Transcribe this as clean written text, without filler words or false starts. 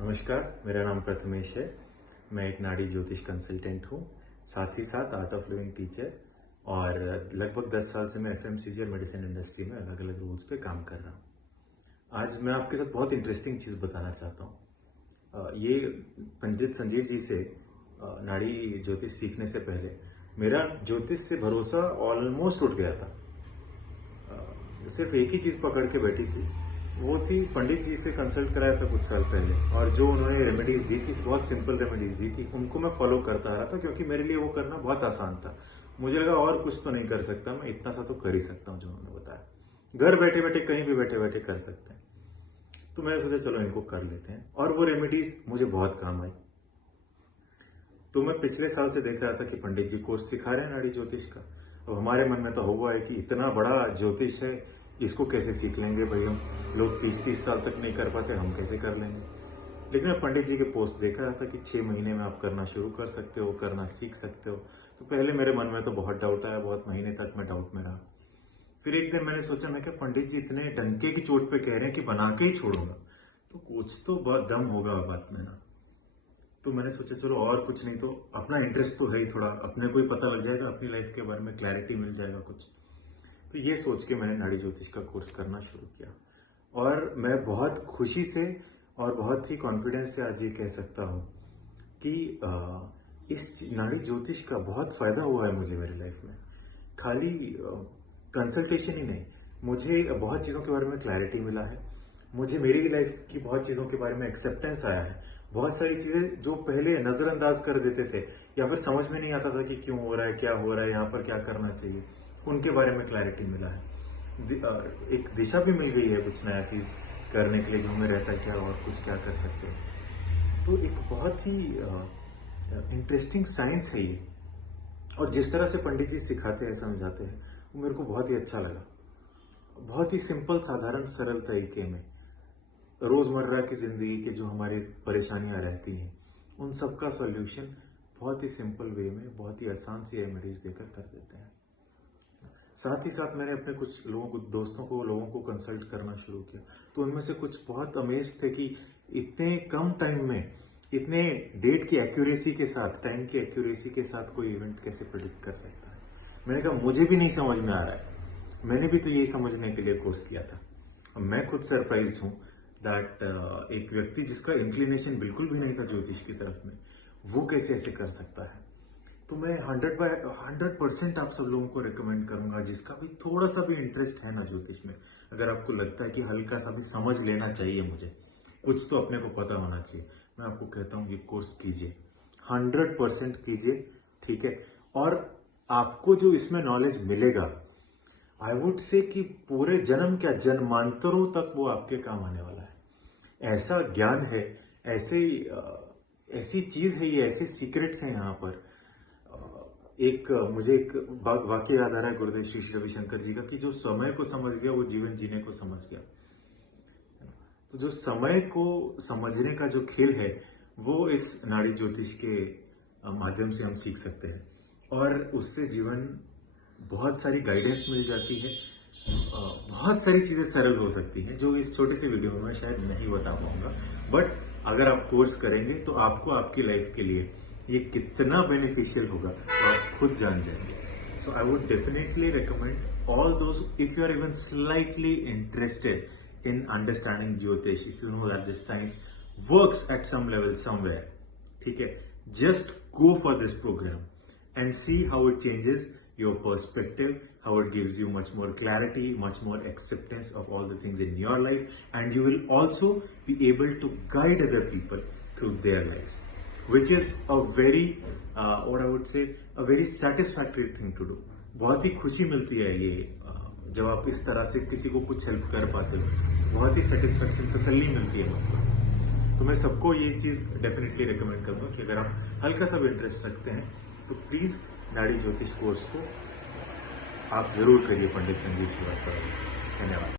नमस्कार, मेरा नाम प्रथमेश है। मैं एक नाड़ी ज्योतिष कंसल्टेंट हूँ, साथ ही साथ आर्ट ऑफ लिविंग टीचर और लगभग 10 साल से मैं एफएमसीजी और मेडिसिन इंडस्ट्री में अलग अलग रोल्स पे काम कर रहा हूँ। आज मैं आपके साथ बहुत इंटरेस्टिंग चीज़ बताना चाहता हूँ। ये पंडित संजीव जी से नाड़ी ज्योतिष सीखने से पहले मेरा ज्योतिष से भरोसा ऑलमोस्ट उठ गया था। सिर्फ एक ही चीज़ पकड़ के बैठी थी, वो थी पंडित जी से कंसल्ट कराया था कुछ साल पहले, और जो उन्होंने रेमेडीज दी थी, बहुत सिंपल रेमेडीज दी थी, उनको मैं फॉलो करता आ रहा था क्योंकि मेरे लिए वो करना बहुत आसान था। मुझे लगा और कुछ तो नहीं कर सकता, मैं इतना सा तो कर ही सकता हूँ जो उन्होंने बताया। घर बैठे बैठे कहीं भी बैठे बैठे कर सकते हैं। तो मैंने सोचा चलो इनको कर लेते हैं, और वो रेमेडीज मुझे बहुत काम आई। तो मैं पिछले साल से देख रहा था कि पंडित जी कोर्स सिखा रहे हैं नाड़ी ज्योतिष का। अब हमारे मन में तो हुआ है कि इतना बड़ा ज्योतिष है, इसको कैसे सीख लेंगे भाई हम लोग 30-30 साल तक नहीं कर पाते, हम कैसे कर लेंगे। लेकिन मैं पंडित जी के पोस्ट देख रहा था कि 6 महीने में आप करना शुरू कर सकते हो, करना सीख सकते हो। तो पहले मेरे मन में तो बहुत डाउट आया, बहुत महीने तक मैं डाउट में रहा। फिर एक दिन मैंने सोचा, मैं क्या पंडित जी इतने डंके की चोट पे कह रहे हैं कि बना के ही छोड़ूंगा, तो कुछ तो बहुत दम होगा बात में ना। तो मैंने सोचा चलो और कुछ नहीं तो अपना इंटरेस्ट तो है ही, थोड़ा अपने को ही पता लग जाएगा, अपनी लाइफ के बारे में क्लैरिटी मिल जाएगा कुछ। तो ये सोच के मैंने नाड़ी ज्योतिष का कोर्स करना शुरू किया, और मैं बहुत खुशी से और बहुत ही कॉन्फिडेंस से आज ये कह सकता हूँ कि इस नाड़ी ज्योतिष का बहुत फायदा हुआ है मुझे मेरी लाइफ में। खाली कंसल्टेशन ही नहीं, मुझे बहुत चीज़ों के बारे में क्लैरिटी मिला है, मुझे मेरी लाइफ की बहुत चीज़ों के बारे में एक्सेप्टेंस आया है। बहुत सारी चीज़ें जो पहले नज़रअंदाज कर देते थे या फिर समझ में नहीं आता था कि क्यों हो रहा है, क्या हो रहा है, यहाँ पर क्या करना चाहिए, उनके बारे में क्लैरिटी मिला है। एक दिशा भी मिल गई है कुछ नया चीज़ करने के लिए, जो हमें रहता है क्या और कुछ क्या कर सकते हैं। तो एक बहुत ही इंटरेस्टिंग साइंस है ये, और जिस तरह से पंडित जी सिखाते हैं, समझाते हैं, वो मेरे को बहुत ही अच्छा लगा। बहुत ही सिंपल, साधारण, सरल तरीके में रोजमर्रा की जिंदगी के जो हमारी परेशानियां रहती हैं, उन सब का सॉल्यूशन बहुत ही सिंपल वे में, बहुत ही आसान सी रेमेडीज देकर कर देते हैं। साथ ही साथ मैंने अपने कुछ दोस्तों को कंसल्ट करना शुरू किया, तो उनमें से कुछ बहुत अमेज थे कि इतने कम टाइम में, इतने डेट की एक्यूरेसी के साथ, टाइम की एक्यूरेसी के साथ कोई इवेंट कैसे प्रेडिक्ट कर सकता है। मैंने कहा मुझे भी नहीं समझ में आ रहा है, मैंने भी तो यही समझने के लिए कोर्स किया था। मैं खुद सरप्राइज्ड हूँ दैट एक व्यक्ति जिसका इंक्लिनेशन बिल्कुल भी नहीं था ज्योतिष की तरफ में, वो कैसे ऐसे कर सकता है। तो मैं 100% आप सब लोगों को रिकमेंड करूंगा, जिसका भी थोड़ा सा भी इंटरेस्ट है ना ज्योतिष में, अगर आपको लगता है कि हल्का सा भी समझ लेना चाहिए, मुझे कुछ तो अपने को पता होना चाहिए, मैं आपको कहता हूँ ये कोर्स कीजिए, 100% कीजिए, ठीक है। और आपको जो इसमें नॉलेज मिलेगा, आई वुड से कि पूरे जन्म क्या जन्मांतरों तक वो आपके काम आने वाला है। ऐसा ज्ञान है, ऐसी चीज है ये, ऐसे सीक्रेट्स हैं यहाँ पर। मुझे एक वाक्य याद आ रहा है गुरुदेव श्री श्री रविशंकर जी का, कि जो समय को समझ गया वो जीवन जीने को समझ गया। तो जो समय को समझने का जो खेल है, वो इस नाड़ी ज्योतिष के माध्यम से हम सीख सकते हैं, और उससे जीवन बहुत सारी गाइडेंस मिल जाती है। बहुत सारी चीजें सरल हो सकती हैं जो इस छोटे से वीडियो में मैं शायद नहीं बता पाऊंगा, बट अगर आप कोर्स करेंगे तो आपको आपकी लाइफ के लिए ये कितना बेनिफिशियल होगा तो आप खुद जान जाएंगे। So I would definitely recommend all those, if you are even slightly interested in understanding jyotish, if you know that this science works at some level somewhere, ठीक है, just go for this programme and see how it changes your perspective, how it gives you much more clarity, much more acceptance of all the things in your life, and you will also be able to guide other people through their lives, which is a very what I would say, a very satisfactory thing to do. बहुत ही खुशी मिलती है ये जब आप इस तरह से किसी को कुछ हेल्प कर पाते हो, बहुत ही सेटिस्फेक्शन, तसल्ली मिलती है मतलब। तो मैं सबको ये चीज डेफिनेटली रिकमेंड करूंगा कि अगर आप हल्का सा भी इंटरेस्ट रखते हैं तो प्लीज नाड़ी ज्योतिष कोर्स को आप जरूर करिए पंडित संजीव श्रीवास्तव। धन्यवाद।